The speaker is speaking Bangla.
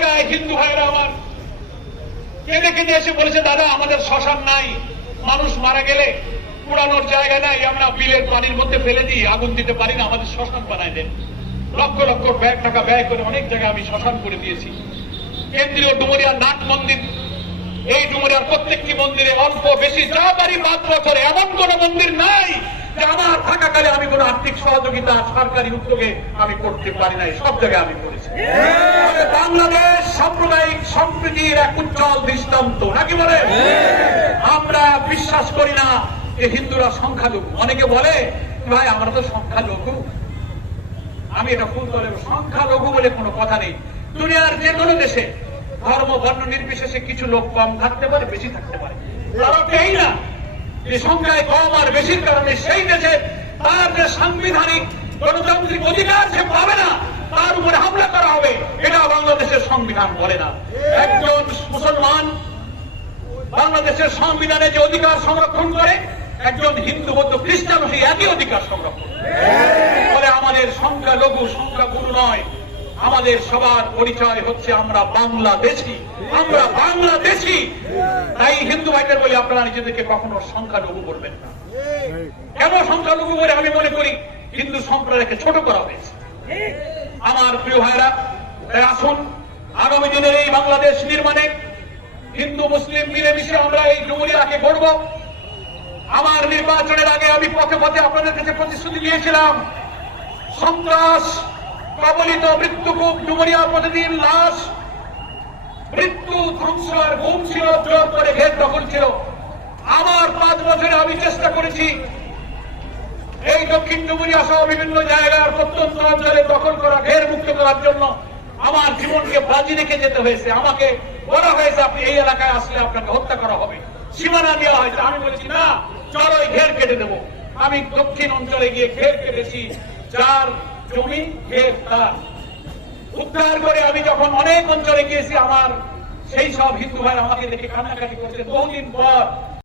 হিন্দু ভাইরা আমার। কেঁদে কেঁদে এসে বলেছে, দাদা, আমাদের শ্মশান নাই। মানুষ মারা গেলে পুরানোর জায়গা নাই। আমরা বিলের পানির মধ্যে ফেলে দিই। আগুন দিতে পারি না। আমাদের শ্মশান বানায় দেন। লক্ষ লক্ষ ব্যয় টাকা ব্যয় করে অনেক জায়গায় আমি শ্মশান করে দিয়েছি। কেন্দ্রীয় ডুমুরিয়া নাট মন্দির। এই ডুমুরিয়ার প্রত্যেকটি মন্দিরে অল্প বেশি যা পারি মাত্র করে এমন কোন মন্দির নাই আমার থাকাকালে আমি কোন আর্থিক সহযোগিতা সরকারি উদ্যোগে আমি করতে পারি নাই, সব জায়গায় আমি করেছি। বাংলাদেশ সাম্প্রদায়িক সম্প্রীতির এক উজ্জ্বল দৃষ্টান্ত, নাকি বলে? আমরা বিশ্বাস করি না যে হিন্দুরা সংখ্যালঘু। অনেকে বলে ভাই, আমরা তো সংখ্যালঘু। আমি এটা ভুল করে সংখ্যালঘু বলে কোনো কথা নেই। দুনিয়ার যে কোনো দেশে ধর্ম, বর্ণ নির্বিশেষে কিছু লোক কম থাকতে পারে, বেশি থাকতে পারে। তার এই না। যে সংখ্যায় কম আর বেশির কারণে সেই দেশে তার যে সাংবিধানিক গণতান্ত্রিক অধিকার সে পাবে না, তার উপরে হামলা করা হবে, এটা বাংলাদেশের সংবিধান বলে না একজন মুসলমান বাংলাদেশের সংবিধানে যে অধিকার সংরক্ষণ করে, একজন হিন্দু, বৌদ্ধ, খ্রিস্টান, সেই একই অধিকার সংরক্ষণ করে। আমাদের সংখ্যা লঘু সংখ্যা গুরু নয় আমাদের সবার পরিচয় হচ্ছে আমরা বাংলাদেশি। আমরা বাংলাদেশি! তাই হিন্দু ভাইদের বলি আপনারা নিজেদেরকে কখনো সংখ্যা লঘু করবেন না। কেন সংখ্যা লঘু বলে আমি মনে করি? হিন্দু সম্প্রদায়কে ছোট করা হয়েছে। আমার প্রিয় ভাইরা তাই আসুন, আগামী দিনের এই বাংলাদেশ নির্মাণে হিন্দু, মুসলিম মিলেমিশে আমরা এই ডুমুরিয়াকে গড়ব। আমার নির্বাচনের আগে আমি পথে পথে আপনাদের কাছে প্রতিশ্রুতি দিয়েছিলাম, সন্ত্রাস কবলিত মৃত্যুকূপ ডুমুরিয়া প্রতিদিন লাশ। মৃত্যু ধ্বংস ঘুম ছিল জোর করে ঘের দখল ছিল। আমার পাঁচ বছরে আমি চেষ্টা করেছি। এই দক্ষিণ ডুমুরিয়া সহ বিভিন্ন জায়গার প্রত্যন্ত অঞ্চলে দখল করা ঘের মুক্ত করার জন্য আমার জীবনকে বাজি রেখে যেতে হয়েছে। আমাকে বলা হয়েছে, আপনি এই এলাকায় আসলে আপনাকে হত্যা করা হবে। সীমানা দেওয়া হয়েছে। আমি বলেছি, না, চলো ঘের কেটে দেবো। আমি দক্ষিণ অঞ্চলে গিয়ে ঘের কেটেছি। যার জমি গ্রেফতার উদ্ধার করে আমি যখন অনেক অঞ্চলে গিয়েছি, আমার সেই সব হিন্দু ভাই আমাকে দেখে কান্নাকাটি করছে। বহুদিন পর